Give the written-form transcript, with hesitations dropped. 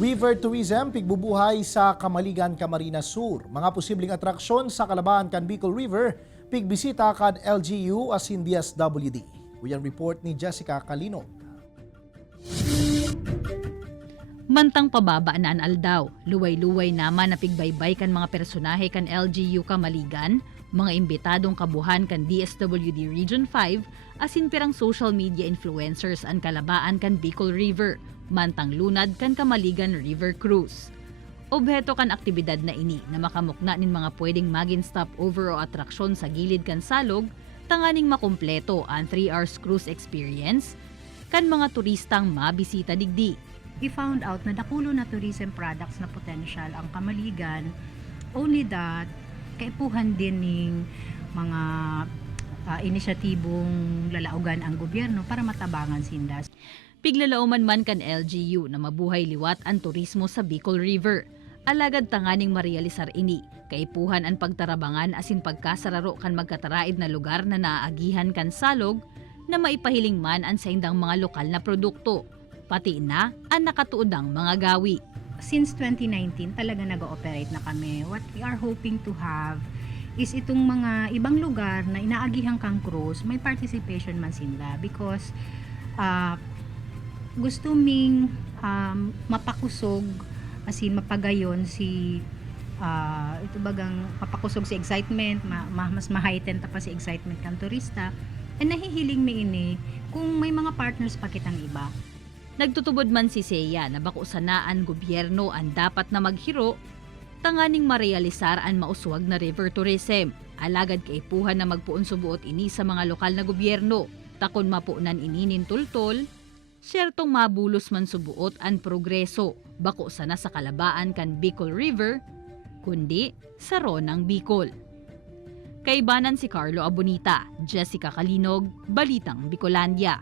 River tourism pigbubuhay sa Kamaligan, Camarines Sur. Mga posibleng atraksyon sa Kalabahan kan Bicol River, pigbisita kan LGU asin DSWD. Uyang report ni Jessica Calino. Mantang pababa na aldaw, luway-luway naman na pigbaybay kan mga personahe kan LGU Kamaligan, mga imbitadong kabuhan kan DSWD Region 5, asin pirang social media influencers ang kalabaan kan Bicol River, mantang lunad kan Kamaligan River Cruise. Obheto kan aktibidad na ini na makamukna nin mga pwedeng magin stopover o atraksyon sa gilid kan salog, tanganing makumpleto ang 3 hours cruise experience, kan mga turistang mabisita digdi. We found out na dakulo na tourism products na potential ang Kamaligan, only that kaipuhan din ng mga inisyatibong lalaugan ang gobyerno para matabangan sindas. Piglalauman man kan LGU na mabuhay liwat ang turismo sa Bicol River. Alagad tanganing marealisar ini, kaipuhan ang pagtarabangan asin pagkasararo kan magkataraid na lugar na naaagihan kan salog na maipahiling man ang saindang mga lokal na produkto, pati na ang nakatuodang mga gawi. Since 2019 talaga nag-ooperate na kami. What we are hoping to have is itong mga ibang lugar na inaagihan kang cruise, may participation man sila because gusto ming mapakusog asin mapagayon si ito bagang mapakusog si excitement, mas ma-heighten pa si excitement kan turista, and nahihiling mi ini kung may mga partners pa kitang iba. Nagtutubod man si Seya na bako sanaan gobyerno ang dapat na maghiro, tanganing marealisar ang mauswag na river tourism. Alagad kaipuhan na magpuon subuot ini sa mga lokal na gobyerno, takon mapuunan ininin tultol, syertong mabulos man subuot ang progreso, bako sana sa kalabaan kan Bicol River, kundi sa Ronang Bicol. Kaibanan si Carlo Abonita, Jessica Calinog, Balitang Bicolandia.